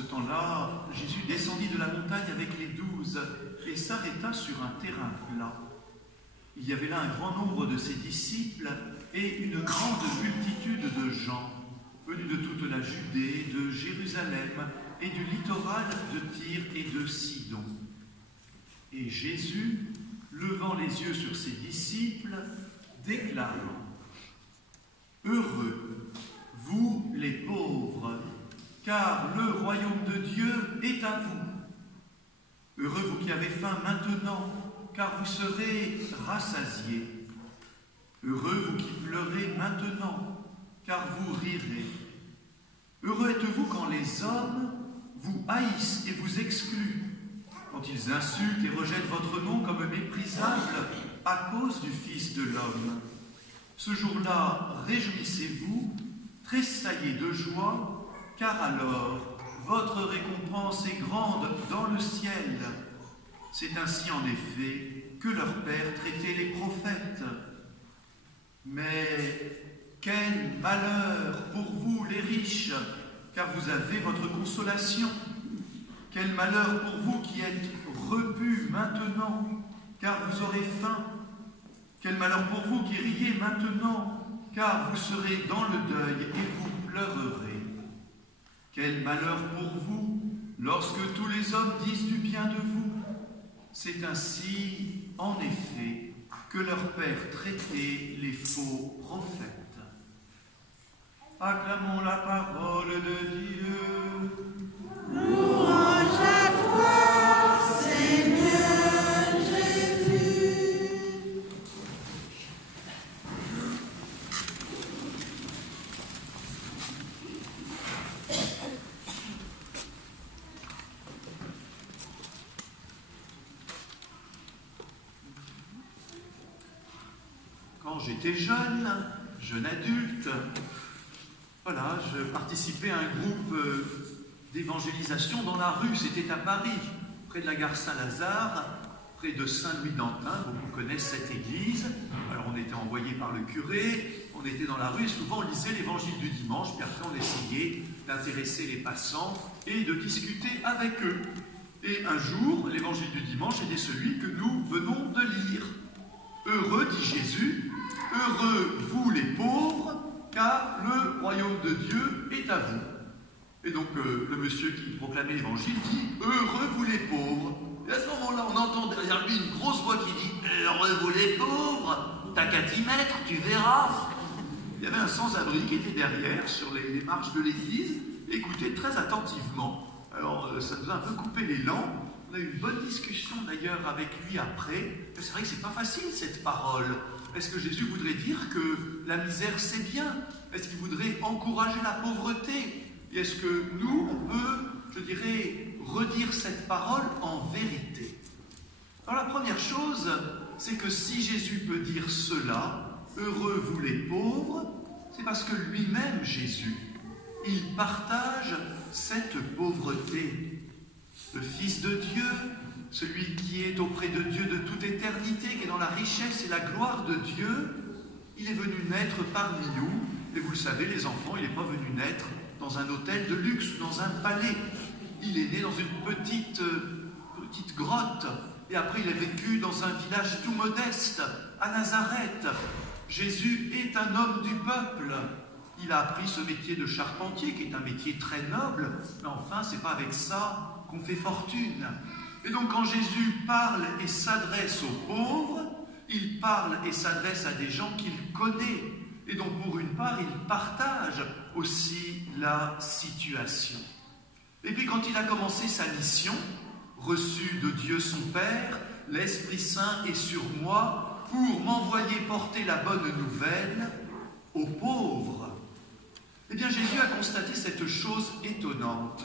ce temps-là, Jésus descendit de la montagne avec les 12 et s'arrêta sur un terrain plat. Il y avait là un grand nombre de ses disciples et une grande multitude de gens, venus de toute la Judée, de Jérusalem et du littoral de Tyr et de Sidon. Et Jésus, levant les yeux sur ses disciples, déclarant : « Heureux, vous les pauvres, car le royaume de Dieu est à vous. Heureux vous qui avez faim maintenant, car vous serez rassasiés. Heureux vous qui pleurez maintenant, car vous rirez. Heureux êtes-vous quand les hommes vous haïssent et vous excluent, quand ils insultent et rejettent votre nom comme méprisable à cause du Fils de l'homme. Ce jour-là, réjouissez-vous, tressaillez de joie, car alors votre récompense est grande dans le ciel. C'est ainsi en effet que leur Père traitait les prophètes. Mais quel malheur pour vous les riches, car vous avez votre consolation. Quel malheur pour vous qui êtes repus maintenant, car vous aurez faim. Quel malheur pour vous qui riez maintenant, car vous serez dans le deuil et vous pleurerez. Quel malheur pour vous, lorsque tous les hommes disent du bien de vous. C'est ainsi, en effet, que leur Père traitait les faux prophètes. Acclamons la parole de Dieu. Louange à toi, Seigneur Jésus. Quand j'étais jeune adulte, voilà, je participais à un groupe d'évangélisation dans la rue. C'était à Paris, près de la gare Saint-Lazare, près de Saint-Louis-d'Antin. Beaucoup connaissent cette église. Alors on était envoyé par le curé, on était dans la rue et souvent on lisait l'évangile du dimanche, puis après on essayait d'intéresser les passants et de discuter avec eux. Et un jour, l'évangile du dimanche était celui que nous venons de lire. Heureux, dit Jésus, heureux vous les pauvres, car le royaume de Dieu est à vous. Et donc le monsieur qui proclamait l'évangile dit « Heureux vous les pauvres ». Et à ce moment-là, on entend derrière lui une grosse voix qui dit « Heureux vous les pauvres, t'as qu'à t'y mettre, tu verras ». Il y avait un sans-abri qui était derrière, sur les marches de l'église, et écoutait très attentivement. Alors ça nous a un peu coupé l'élan. On a eu une bonne discussion d'ailleurs avec lui après. C'est vrai que c'est pas facile cette parole. Est-ce que Jésus voudrait dire que la misère c'est bien? Est-ce qu'il voudrait encourager la pauvreté? Et est-ce que nous, on peut, je dirais, redire cette parole en vérité? Alors la première chose, c'est que si Jésus peut dire cela, heureux vous les pauvres, c'est parce que lui-même, Jésus, il partage cette pauvreté. Le Fils de Dieu, celui qui est auprès de Dieu de toute éternité, qui est dans la richesse et la gloire de Dieu, il est venu naître parmi nous. Et vous le savez, les enfants, il n'est pas venu naître dans un hôtel de luxe, dans un palais. Il est né dans une petite grotte. Et après, il a vécu dans un village tout modeste, à Nazareth. Jésus est un homme du peuple. Il a appris ce métier de charpentier, qui est un métier très noble. Mais enfin, ce n'est pas avec ça qu'on fait fortune. Et donc quand Jésus parle et s'adresse aux pauvres, il parle et s'adresse à des gens qu'il connaît. Et donc pour une part, il partage aussi la situation. Et puis quand il a commencé sa mission, reçu de Dieu son Père, l'Esprit Saint est sur moi pour m'envoyer porter la bonne nouvelle aux pauvres. Eh bien Jésus a constaté cette chose étonnante.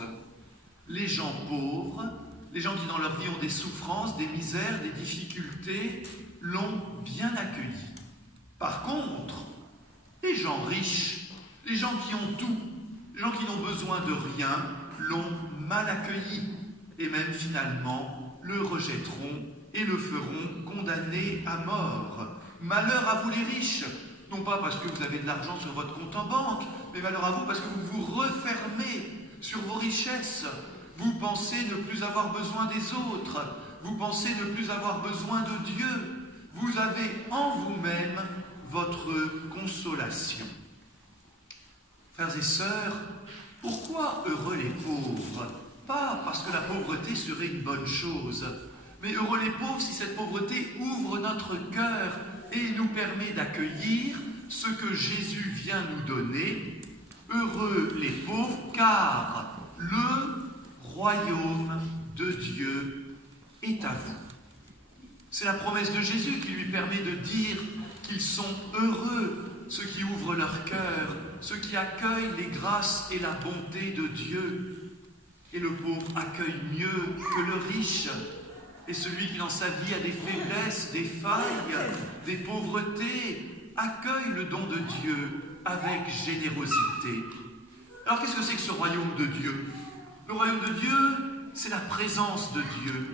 Les gens pauvres, les gens qui dans leur vie ont des souffrances, des misères, des difficultés, l'ont bien accueilli. Par contre, les gens riches, les gens qui ont tout, les gens qui n'ont besoin de rien, l'ont mal accueilli et même finalement le rejetteront et le feront condamner à mort. Malheur à vous les riches, non pas parce que vous avez de l'argent sur votre compte en banque, mais malheur à vous parce que vous vous refermez sur vos richesses. Vous pensez ne plus avoir besoin des autres. Vous pensez ne plus avoir besoin de Dieu. Vous avez en vous-même votre consolation. Frères et sœurs, pourquoi heureux les pauvres? Pas parce que la pauvreté serait une bonne chose, mais heureux les pauvres si cette pauvreté ouvre notre cœur et nous permet d'accueillir ce que Jésus vient nous donner. Heureux les pauvres, car le royaume de Dieu est à vous. C'est la promesse de Jésus qui lui permet de dire qu'ils sont heureux, ceux qui ouvrent leur cœur, ceux qui accueillent les grâces et la bonté de Dieu. Et le pauvre accueille mieux que le riche. Et celui qui dans sa vie a des faiblesses, des failles, des pauvretés, accueille le don de Dieu avec générosité. Alors qu'est-ce que c'est que ce royaume de Dieu? Le royaume de Dieu, c'est la présence de Dieu.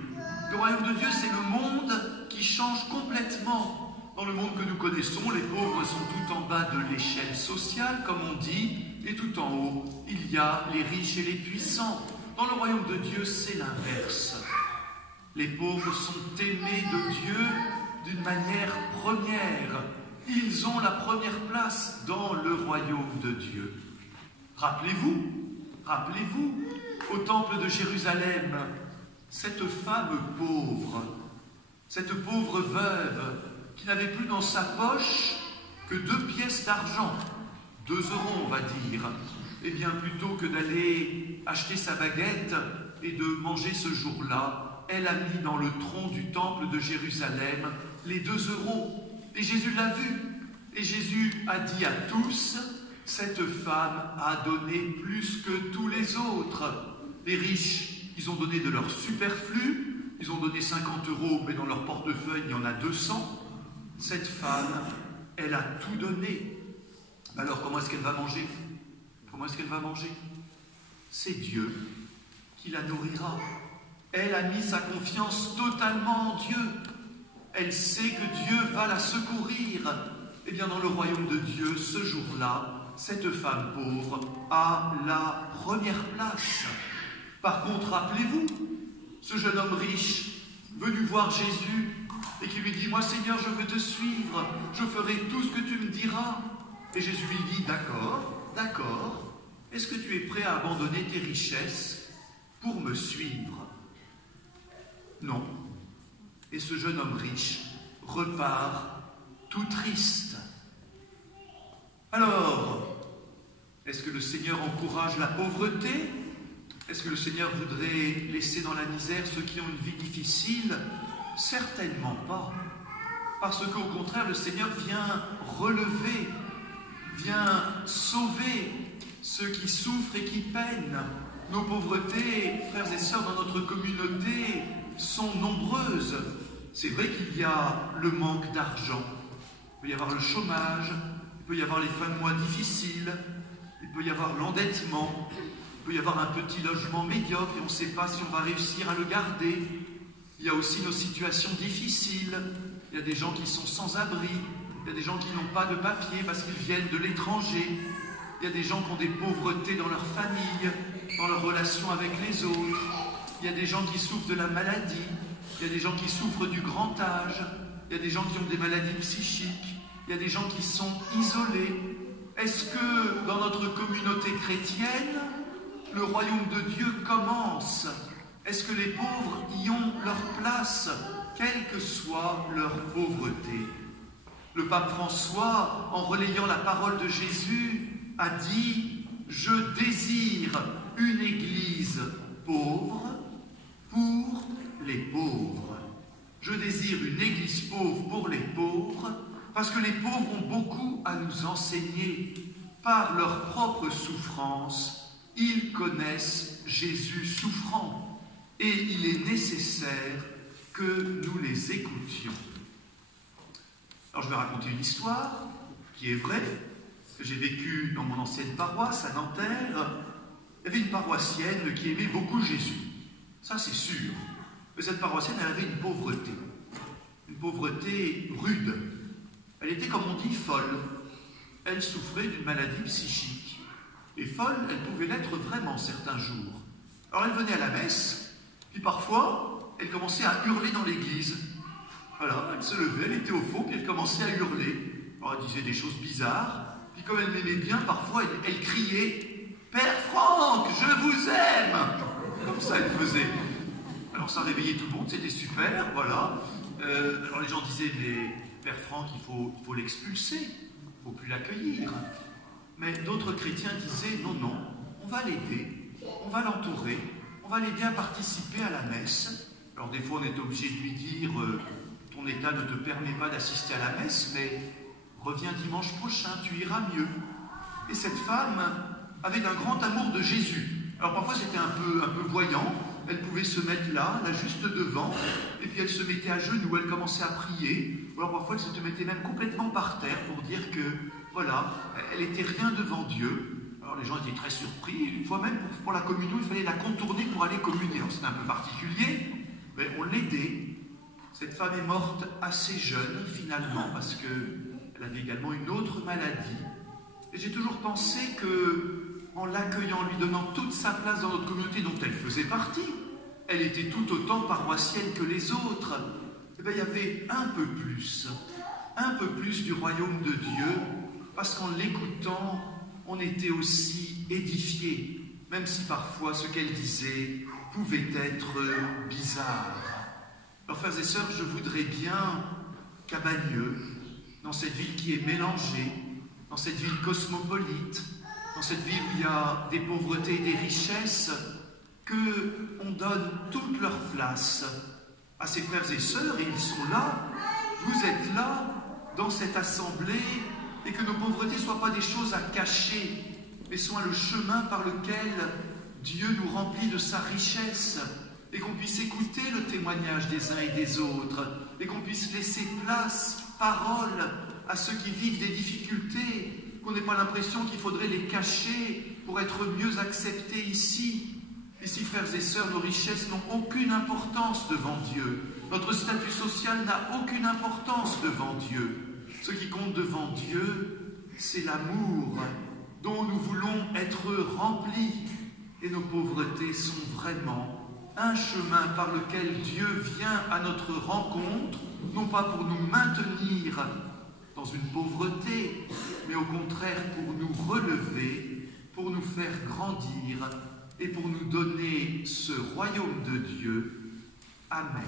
Le royaume de Dieu, c'est le monde qui change complètement. Dans le monde que nous connaissons, les pauvres sont tout en bas de l'échelle sociale, comme on dit, et tout en haut, il y a les riches et les puissants. Dans le royaume de Dieu, c'est l'inverse. Les pauvres sont aimés de Dieu d'une manière première. Ils ont la première place dans le royaume de Dieu. Rappelez-vous, au temple de Jérusalem, cette femme pauvre, cette pauvre veuve qui n'avait plus dans sa poche que 2 pièces d'argent, 2 euros on va dire, et bien plutôt que d'aller acheter sa baguette et de manger ce jour-là, elle a mis dans le tronc du temple de Jérusalem les 2 euros. Et Jésus l'a vu. Et Jésus a dit à tous, cette femme a donné plus que tous les autres. Les riches, ils ont donné de leur superflu, ils ont donné 50 euros, mais dans leur portefeuille, il y en a 200. Cette femme, elle a tout donné. Alors comment est-ce qu'elle va manger? Comment est-ce qu'elle va manger? C'est Dieu qui la nourrira. Elle a mis sa confiance totalement en Dieu. Elle sait que Dieu va la secourir. Eh bien, dans le royaume de Dieu, ce jour-là, cette femme pauvre a la première place. Par contre, rappelez-vous, ce jeune homme riche, venu voir Jésus, et qui lui dit, « Moi, Seigneur, je veux te suivre, je ferai tout ce que tu me diras. » Et Jésus lui dit, « D'accord, d'accord, est-ce que tu es prêt à abandonner tes richesses pour me suivre ?» Non. Et ce jeune homme riche repart tout triste. Alors, est-ce que le Seigneur encourage la pauvreté? Est-ce que le Seigneur voudrait laisser dans la misère ceux qui ont une vie difficile? Certainement pas. Parce qu'au contraire, le Seigneur vient relever, vient sauver ceux qui souffrent et qui peinent. Nos pauvretés, frères et sœurs, dans notre communauté, sont nombreuses. C'est vrai qu'il y a le manque d'argent, il peut y avoir le chômage, il peut y avoir les fins de mois difficiles, il peut y avoir l'endettement, il peut y avoir un petit logement médiocre et on ne sait pas si on va réussir à le garder. Il y a aussi nos situations difficiles, il y a des gens qui sont sans abri, il y a des gens qui n'ont pas de papier parce qu'ils viennent de l'étranger, il y a des gens qui ont des pauvretés dans leur famille, dans leurs relations avec les autres, il y a des gens qui souffrent de la maladie, il y a des gens qui souffrent du grand âge, il y a des gens qui ont des maladies psychiques, il y a des gens qui sont isolés. Est-ce que dans notre communauté chrétienne, le royaume de Dieu commence? Est-ce que les pauvres y ont leur place, quelle que soit leur pauvreté? Le pape François, en relayant la parole de Jésus, a dit « Je désire une église pauvre pour les pauvres. Je désire une église pauvre pour les pauvres, parce que les pauvres ont beaucoup à nous enseigner. Par leur propre souffrance, ils connaissent Jésus souffrant, et il est nécessaire que nous les écoutions. » Alors je vais raconter une histoire qui est vraie, que j'ai vécue dans mon ancienne paroisse à Nanterre. Il y avait une paroissienne qui aimait beaucoup Jésus, ça c'est sûr. Mais cette paroissienne, elle avait une pauvreté rude. Elle était, comme on dit, folle. Elle souffrait d'une maladie psychique. Et folle, elle pouvait l'être vraiment certains jours. Alors elle venait à la messe, puis parfois, elle commençait à hurler dans l'église. Voilà, elle se levait, elle était au fond, puis elle commençait à hurler. Alors elle disait des choses bizarres, puis comme elle m'aimait bien, parfois elle criait « Père Franck, je vous aime !» Comme ça elle faisait. Alors ça réveillait tout le monde, c'était super, voilà. Alors les gens disaient, mais Père Franck, il faut l'expulser, il ne faut plus l'accueillir. Mais d'autres chrétiens disaient, non, non, on va l'aider, on va l'entourer, on va l'aider à participer à la messe. Alors des fois on est obligé de lui dire, ton état ne te permet pas d'assister à la messe, mais reviens dimanche prochain, tu iras mieux. Et cette femme avait un grand amour de Jésus. Alors parfois c'était un peu voyant. Elle pouvait se mettre là juste devant, et puis elle se mettait à genoux, elle commençait à prier. Ou alors parfois elle se mettait même complètement par terre pour dire que, voilà, elle n'était rien devant Dieu. Alors les gens étaient très surpris. Une fois même, pour la communion, il fallait la contourner pour aller communier. Alors c'était un peu particulier, mais on l'aidait. Cette femme est morte assez jeune, finalement, parce qu'elle avait également une autre maladie. Et j'ai toujours pensé que, en l'accueillant, en lui donnant toute sa place dans notre communauté dont elle faisait partie, elle était tout autant paroissienne que les autres. Eh bien, il y avait un peu plus du royaume de Dieu, parce qu'en l'écoutant, on était aussi édifié, même si parfois ce qu'elle disait pouvait être bizarre. Alors, frères et sœurs, je voudrais bien qu'à Bagneux, dans cette ville qui est mélangée, dans cette ville cosmopolite, dans cette ville où il y a des pauvretés et des richesses, qu'on donne toute leur place à ces frères et sœurs, et ils sont là, vous êtes là, dans cette assemblée, et que nos pauvretés ne soient pas des choses à cacher, mais soient le chemin par lequel Dieu nous remplit de sa richesse, et qu'on puisse écouter le témoignage des uns et des autres, et qu'on puisse laisser place, parole, à ceux qui vivent des difficultés, qu'on n'ait pas l'impression qu'il faudrait les cacher pour être mieux acceptés ici. Ici, frères et sœurs, nos richesses n'ont aucune importance devant Dieu. Notre statut social n'a aucune importance devant Dieu. Ce qui compte devant Dieu, c'est l'amour dont nous voulons être remplis. Et nos pauvretés sont vraiment un chemin par lequel Dieu vient à notre rencontre, non pas pour nous maintenir dans une pauvreté, mais au contraire pour nous relever, pour nous faire grandir et pour nous donner ce royaume de Dieu. Amen.